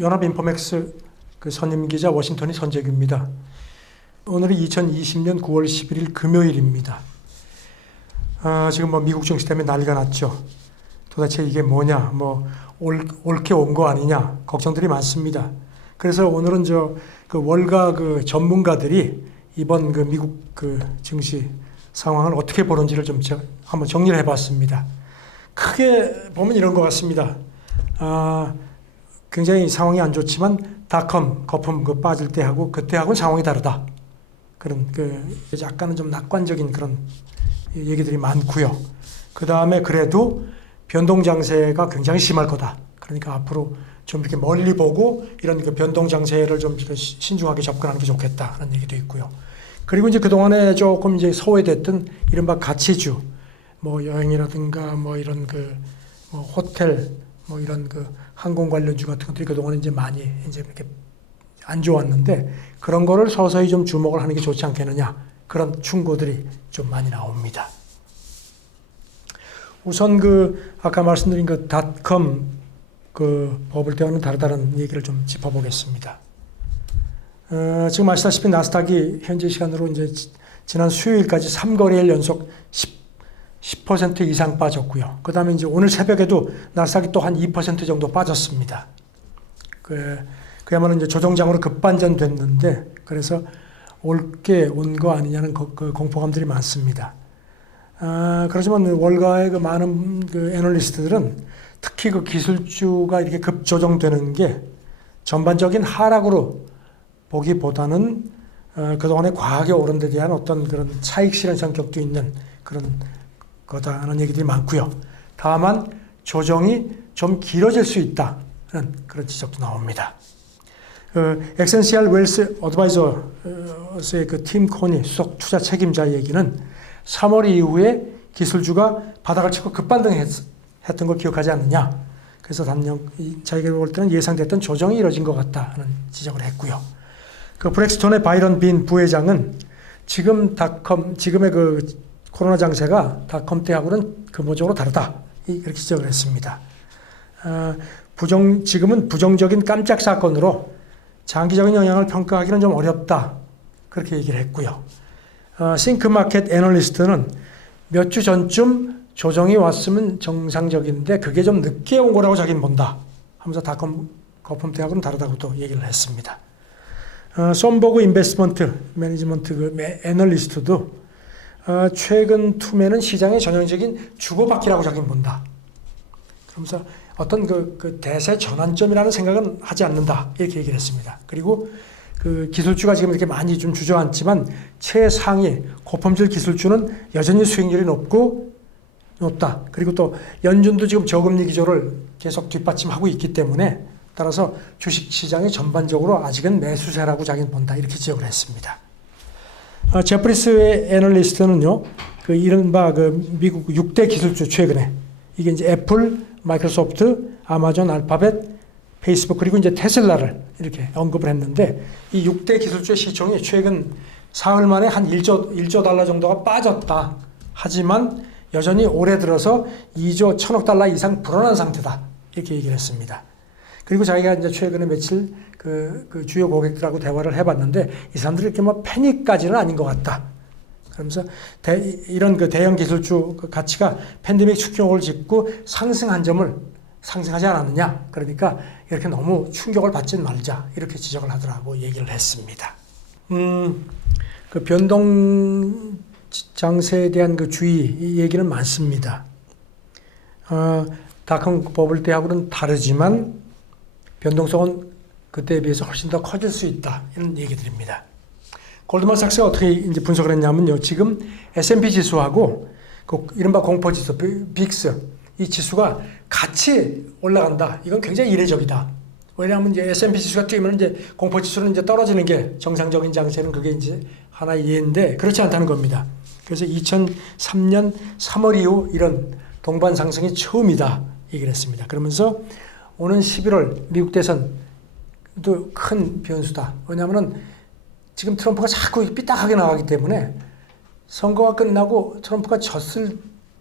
연합인포맥스 그 선임 기자 워싱턴이 선재규입니다. 오늘이 2020년 9월 11일 금요일입니다. 지금 뭐 미국 증시 때문에 난리가 났죠. 도대체 이게 뭐냐, 옳게 온 거 아니냐 걱정들이 많습니다. 그래서 오늘은 그 월가 그 전문가들이 이번 그 미국 그 증시 상황을 어떻게 보는지를 좀 한번 정리를 해봤습니다. 크게 보면 이런 것 같습니다. 굉장히 상황이 안 좋지만 닷컴 거품 그 빠질 때하고 그때하고는 상황이 다르다. 그런 약간은 좀 낙관적인 그런 얘기들이 많고요. 그 다음에 그래도 변동 장세가 굉장히 심할 거다. 그러니까 앞으로 좀 이렇게 멀리 보고 이런 그 변동 장세를 좀 신중하게 접근하는 게 좋겠다. 그런 얘기도 있고요. 그리고 이제 그동안에 조금 이제 소외됐던 이른바 가치주, 여행이라든가 이런 호텔, 이런 항공 관련주 같은 것들이 그동안에 이제 많이 이제 이렇게 안 좋았는데 그런 거를 서서히 좀 주목을 하는 게 좋지 않겠느냐. 그런 충고들이 좀 많이 나옵니다. 우선 아까 말씀드린 닷컴 버블 때와는 다르다는 얘기를 좀 짚어보겠습니다. 지금 아시다시피 나스닥이 현재 시간으로 이제 지난 수요일까지 3거래일 연속 10% 이상 빠졌고요. 그 다음에 이제 오늘 새벽에도 나스닥이 또 한 2% 정도 빠졌습니다. 그야말로 이제 조정장으로 급반전됐는데 그래서 옳게 온 거 아니냐는 공포감들이 많습니다. 그렇지만 월가의 많은 애널리스트들은 특히 기술주가 이렇게 급조정되는 게 전반적인 하락으로 보기보다는 그동안에 과하게 오른 데 대한 어떤 그런 차익 실현 성격도 있는 그런 거다라는 얘기들이 많고요. 다만 조정이 좀 길어질 수 있다는 그런 지적도 나옵니다. 엑센시얼 웰스 어드바이저스의 팀 코니 수석 투자 책임자 얘기는 3월 이후에 기술주가 바닥을 치고 급반등했던 걸 기억하지 않느냐. 그래서 자기가 볼 때는 예상됐던 조정이 이뤄진 것 같다는 지적을 했고요. 브렉스톤의 바이런 빈 부회장은 지금의 코로나 장세가 닷컴 때하고는 근본적으로 다르다. 이렇게 지적을 했습니다. 지금은 부정적인 깜짝 사건으로 장기적인 영향을 평가하기는 좀 어렵다. 그렇게 얘기를 했고요. 싱크마켓 애널리스트는 몇 주 전쯤 조정이 왔으면 정상적인데 그게 좀 늦게 온 거라고 자기는 본다. 하면서 닷컴 거품 때하고는 다르다고 또 얘기를 했습니다. 솜버그 인베스트먼트 매니지먼트 애널리스트도 최근 투매는 시장의 전형적인 주고받기라고 자기는 본다. 그러면서 어떤 대세 전환점이라는 생각은 하지 않는다. 이렇게 얘기를 했습니다. 그리고 기술주가 지금 이렇게 많이 좀 주저앉지만 최상위 고품질 기술주는 여전히 수익률이 높다. 그리고 또 연준도 지금 저금리 기조를 계속 뒷받침하고 있기 때문에 따라서 주식시장이 전반적으로 아직은 매수세라고 자기는 본다. 이렇게 지적을 했습니다. 제프리스의 애널리스트는요, 이른바 미국 6대 기술주 최근에 이게 이제 애플, 마이크로소프트, 아마존, 알파벳, 페이스북 그리고 이제 테슬라를 이렇게 언급을 했는데 이 6대 기술주의 시총이 최근 사흘 만에 한 1조 달러 정도가 빠졌다. 하지만 여전히 올해 들어서 2조 1천억 달러 이상 불어난 상태다. 이렇게 얘기를 했습니다. 그리고 자기가 이제 최근에 며칠 주요 고객들하고 대화를 해봤는데 이 사람들이 이렇게 패닉까지는 아닌 것 같다. 그러면서 이런 대형 기술주 가치가 팬데믹 축적을 짚고 상승한 점을 상승하지 않았느냐. 그러니까 이렇게 너무 충격을 받지 말자. 이렇게 지적을 하더라고 얘기를 했습니다. 변동 장세에 대한 주의 이 얘기는 많습니다. 닷컴 버블 때하고는 다르지만 변동성은 그때에 비해서 훨씬 더 커질 수 있다. 이런 얘기들입니다. 골드만삭스가 어떻게 이제 분석을 했냐면요. 지금 S&P 지수하고 이른바 공포지수, 빅스, 이 지수가 같이 올라간다. 이건 굉장히 이례적이다. 왜냐하면 이제 S&P 지수가 뛰면 이제 공포지수는 이제 떨어지는 게 정상적인 장세는 그게 이제 하나의 예인데 그렇지 않다는 겁니다. 그래서 2003년 3월 이후 이런 동반 상승이 처음이다. 얘기를 했습니다. 그러면서 오는 11월 미국 대선도 큰 변수다. 왜냐하면 지금 트럼프가 자꾸 삐딱하게 나가기 때문에 선거가 끝나고 트럼프가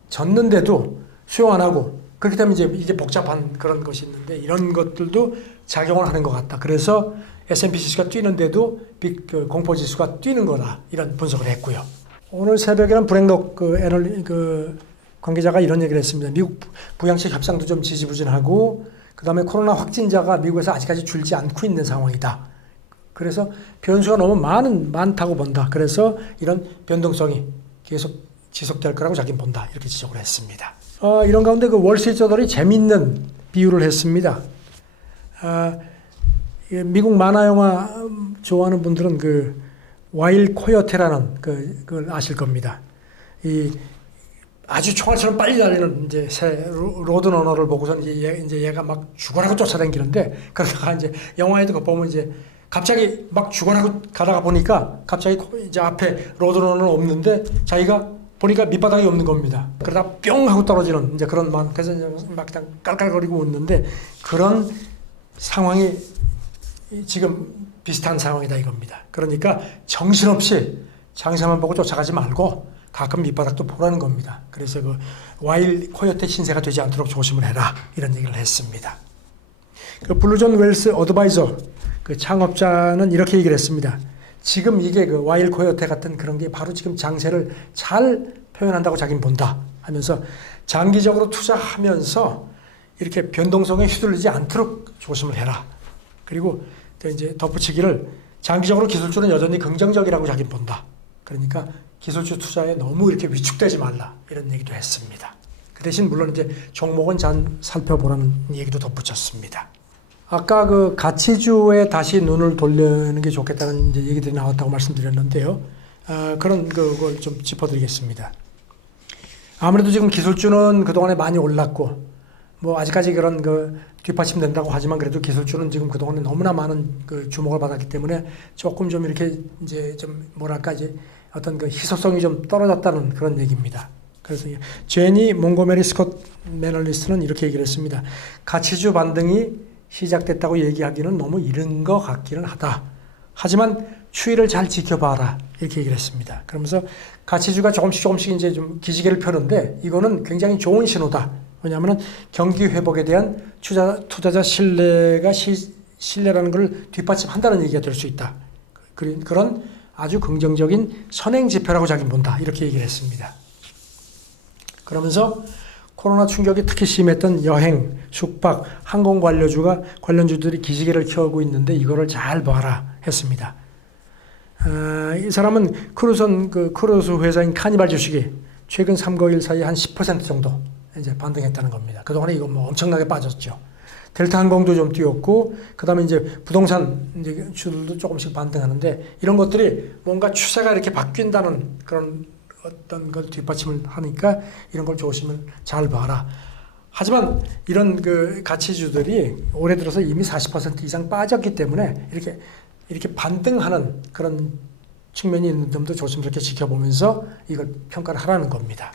졌는데도 수용 안 하고 그렇기 때문에 이제 복잡한 그런 것이 있는데 이런 것들도 작용을 하는 것 같다. 그래서 S&P 지수가 뛰는데도 공포 지수가 뛰는 거다. 이런 분석을 했고요. 오늘 새벽에는 브랭록 관계자가 이런 얘기를 했습니다. 미국 부양책 협상도 좀 지지부진하고 그다음에 코로나 확진자가 미국에서 아직까지 줄지 않고 있는 상황이다. 그래서 변수가 너무 많다고 본다. 그래서 이런 변동성이 계속 지속될 거라고 자기는 본다. 이렇게 지적을 했습니다. 이런 가운데 그 월스트리트저널이 재밌는 비유를 했습니다. 미국 만화 영화 좋아하는 분들은 그 와일 코요테라는 그걸 아실 겁니다. 이 아주 총알처럼 빨리 달리는 이제 새 로드러너를 보고선 이제 얘가 막 죽어라고 쫓아다니는데 그러다가 이제 영화에도 그 보면 이제 갑자기 막 죽어라고 가다가 보니까 갑자기 이제 앞에 로드러너는 없는데 자기가 보니까 밑바닥이 없는 겁니다. 그러다 뿅 하고 떨어지는 이제 그런 그래서 막 그냥 깔깔거리고 웃는데 그런 상황이 지금 비슷한 상황이다 이겁니다. 그러니까 정신없이 장세만 보고 쫓아가지 말고 가끔 밑바닥도 보라는 겁니다. 그래서 그 와일 코요테 신세가 되지 않도록 조심을 해라 이런 얘기를 했습니다. 그 블루존 웰스 어드바이저 그 창업자는 이렇게 얘기를 했습니다. 지금 이게 그 와일 코요테 같은 그런 게 바로 지금 장세를 잘 표현한다고 자기는 본다 하면서 장기적으로 투자하면서 이렇게 변동성에 휘둘리지 않도록 조심을 해라. 그리고 또 이제 덧붙이기를 장기적으로 기술주는 여전히 긍정적이라고 자기는 본다. 그러니까 기술주 투자에 너무 이렇게 위축되지 말라 이런 얘기도 했습니다. 그 대신 물론 이제 종목은 잘 살펴보라는 얘기도 덧붙였습니다. 아까 그 가치주에 다시 눈을 돌리는 게 좋겠다는 이제 얘기들이 나왔다고 말씀드렸는데요. 그런 그걸 좀 짚어드리겠습니다. 아무래도 지금 기술주는 그동안에 많이 올랐고 뭐 아직까지 그런 뒷받침 된다고 하지만 그래도 기술주는 지금 그동안에 너무나 많은 주목을 받았기 때문에 조금 좀 이렇게 이제 좀 뭐랄까 이제 어떤 희소성이 좀 떨어졌다는 그런 얘기입니다. 그래서 제니 몽고메리 스콧 매널리스트는 이렇게 얘기를 했습니다. 가치주 반등이 시작됐다고 얘기하기는 너무 이른 것 같기는 하다. 하지만 추이를 잘 지켜봐라 이렇게 얘기를 했습니다. 그러면서 가치주가 조금씩 이제 좀 기지개를 펴는데 이거는 굉장히 좋은 신호다. 왜냐하면 경기 회복에 대한 투자자 신뢰라는 걸 뒷받침한다는 얘기가 될 수 있다. 그런 아주 긍정적인 선행 지표라고 자기는 본다. 이렇게 얘기를 했습니다. 그러면서 코로나 충격이 특히 심했던 여행, 숙박, 항공 관련주들이 기지개를 켜고 있는데 이거를 잘 봐라 했습니다. 이 사람은 크루즈 회사인 카니발 주식이 최근 3, 5일 사이에 한 10% 정도 이제 반등했다는 겁니다. 그동안에 이거 뭐 엄청나게 빠졌죠. 델타 항공도 좀 뛰었고, 그 다음에 이제 부동산 이제 주들도 조금씩 반등하는데, 이런 것들이 뭔가 추세가 이렇게 바뀐다는 그런 어떤 걸 뒷받침을 하니까 이런 걸 조심을 잘 봐라. 하지만 이런 가치주들이 올해 들어서 이미 40% 이상 빠졌기 때문에 이렇게 반등하는 그런 측면이 있는 점도 조심스럽게 지켜보면서 이걸 평가를 하라는 겁니다.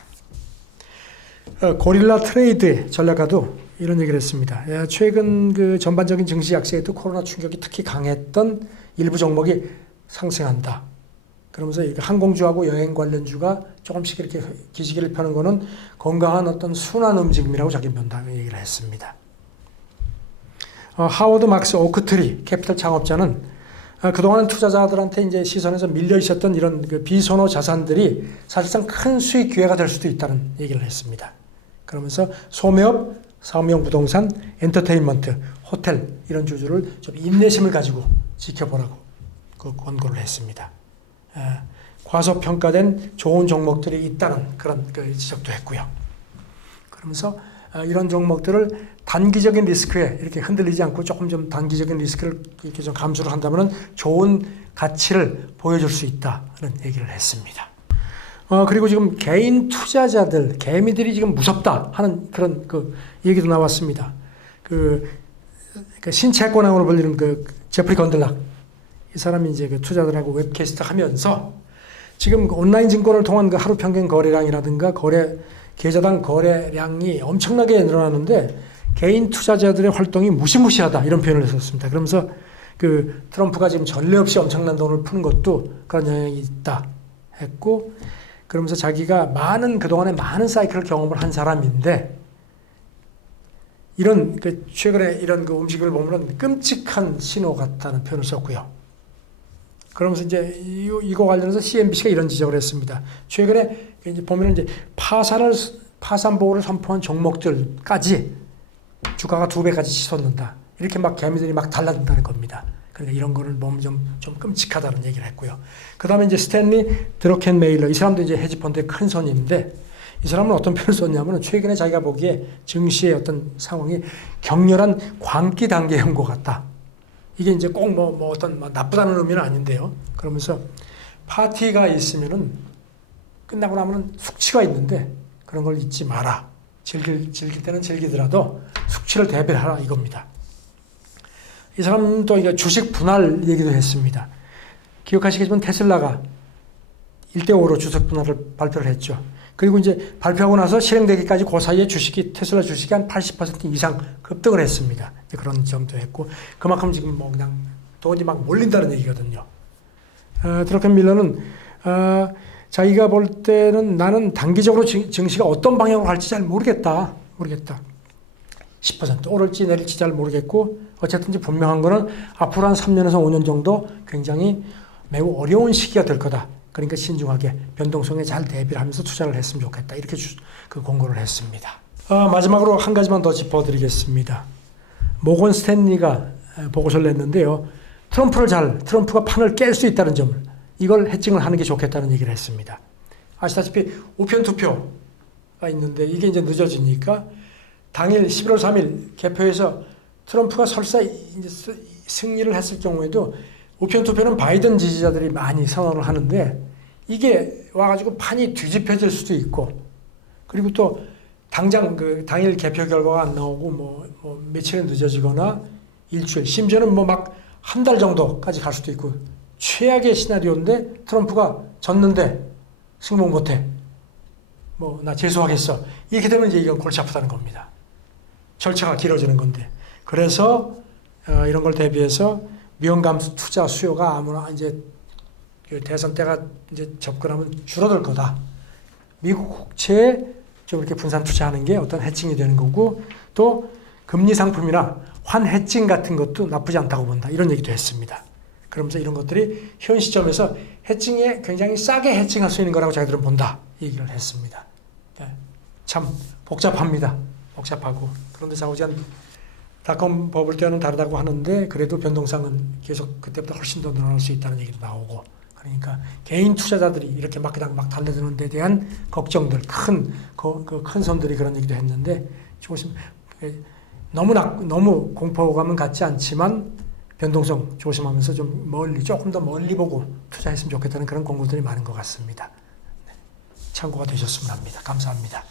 고릴라 트레이드 전략가도 이런 얘기를 했습니다. 최근 전반적인 증시 약세에도 코로나 충격이 특히 강했던 일부 종목이 상승한다. 그러면서 항공주하고 여행 관련주가 조금씩 이렇게 기지개를 펴는 거는 건강한 어떤 순환 움직임이라고 자기는 본다고 얘기를 했습니다. 하워드 막스 오크트리 캐피털 창업자는 그동안 투자자들한테 이제 시선에서 밀려 있었던 이런 비선호 자산들이 사실상 큰 수익 기회가 될 수도 있다는 얘기를 했습니다. 그러면서 소매업, 사업용 부동산, 엔터테인먼트, 호텔 이런 주주를 좀 인내심을 가지고 지켜보라고 권고를 했습니다. 과소평가된 좋은 종목들이 있다는 그런 지적도 했고요. 그러면서 이런 종목들을 단기적인 리스크에 이렇게 흔들리지 않고 조금 좀 단기적인 리스크를 이렇게 좀 감수를 한다면 좋은 가치를 보여줄 수 있다는 얘기를 했습니다. 그리고 지금 개인 투자자들, 개미들이 지금 무섭다 하는 그런 얘기도 나왔습니다. 신채권왕으로 불리는 제프리 건들락. 이 사람이 이제 투자들하고 웹캐스트 하면서 지금 온라인 증권을 통한 하루 평균 거래량이라든가 계좌당 거래량이 엄청나게 늘어나는데 개인 투자자들의 활동이 무시무시하다 이런 표현을 했었습니다. 그러면서 트럼프가 지금 전례 없이 엄청난 돈을 푸는 것도 그런 영향이 있다 했고, 그러면서 자기가 그동안에 많은 사이클을 경험을 한 사람인데 이런 최근에 이런 움직임을 보면은 끔찍한 신호 같다는 표현을 썼고요. 그러면서 이제 이거 관련해서 CNBC가 이런 지적을 했습니다. 최근에 이제 보면은 이제 파산 보호를 선포한 종목들까지 주가가 2배까지 치솟는다. 이렇게 막 개미들이 막 달라든다는 겁니다. 그러니까 이런 거를 보면 좀 끔찍하다는 얘기를 했고요. 그 다음에 이제 스탠리 드러켄메일러, 이 사람도 이제 헤지펀드의 큰 손인데, 이 사람은 어떤 표현을 썼냐면, 최근에 자기가 보기에 증시의 어떤 상황이 격렬한 광기 단계에 온 것 같다. 이게 이제 꼭 어떤 나쁘다는 의미는 아닌데요. 그러면서 파티가 있으면은 끝나고 나면은 숙취가 있는데 그런 걸 잊지 마라. 즐길 때는 즐기더라도 숙취를 대비하라 이겁니다. 이 사람도 이게 주식 분할 얘기도 했습니다. 기억하시겠지만 테슬라가 1대5로 주식 분할을 발표를 했죠. 그리고 이제 발표하고 나서 실행되기까지 그 사이에 테슬라 주식이 한 80% 이상 급등을 했습니다. 그런 점도 했고, 그만큼 지금 그냥 돈이 막 몰린다는 얘기거든요. 드러켄밀러는 자기가 볼 때는 나는 단기적으로 증시가 어떤 방향으로 갈지 잘 모르겠다. 10% 오를지 내릴지 잘 모르겠고, 어쨌든 분명한 거는 앞으로 한 3년에서 5년 정도 굉장히 매우 어려운 시기가 될 거다. 그러니까 신중하게 변동성에 잘 대비를 하면서 투자를 했으면 좋겠다. 이렇게 공고를 했습니다. 마지막으로 한 가지만 더 짚어드리겠습니다. 모건 스탠리가 보고서를 냈는데요. 트럼프가 판을 깰 수 있다는 점을, 이걸 해칭을 하는 게 좋겠다는 얘기를 했습니다. 아시다시피 우편 투표가 있는데 이게 이제 늦어지니까 당일 11월 3일 개표에서 트럼프가 설사 이제 승리를 했을 경우에도 우편 투표는 바이든 지지자들이 많이 선언을 하는데 이게 와가지고 판이 뒤집혀질 수도 있고, 그리고 또 당장 당일 개표 결과가 안 나오고 며칠은 늦어지거나 일주일, 심지어는 막 한 달 정도까지 갈 수도 있고, 최악의 시나리오인데 트럼프가 졌는데 승복 못해. 나 재수하겠어. 이렇게 되면 이제 이건 골치 아프다는 겁니다. 절차가 길어지는 건데. 그래서 이런 걸 대비해서 미연감수 투자 수요가 아무나 이제 대선 때가 이제 접근하면 줄어들 거다. 미국 국채에 좀 이렇게 분산 투자하는 게 어떤 해칭이 되는 거고, 또 금리 상품이나 환 해칭 같은 것도 나쁘지 않다고 본다. 이런 얘기도 했습니다. 그러면서 이런 것들이 현 시점에서 해칭에 굉장히 싸게 해칭할 수 있는 거라고 자기들은 본다. 이 얘기를 했습니다. 참 복잡합니다. 복잡하고. 그런데 좌우지간 닷컴 버블 때와는 다르다고 하는데 그래도 변동성은 계속 그때보다 훨씬 더 늘어날 수 있다는 얘기도 나오고, 그러니까 개인 투자자들이 이렇게 막 달려드는 데 대한 걱정들, 큰 손들이 그런 얘기도 했는데, 너무 공포감은 갖지 않지만 변동성 조심하면서 조금 더 멀리 보고 투자했으면 좋겠다는 그런 공부들이 많은 것 같습니다. 참고가 되셨으면 합니다. 감사합니다.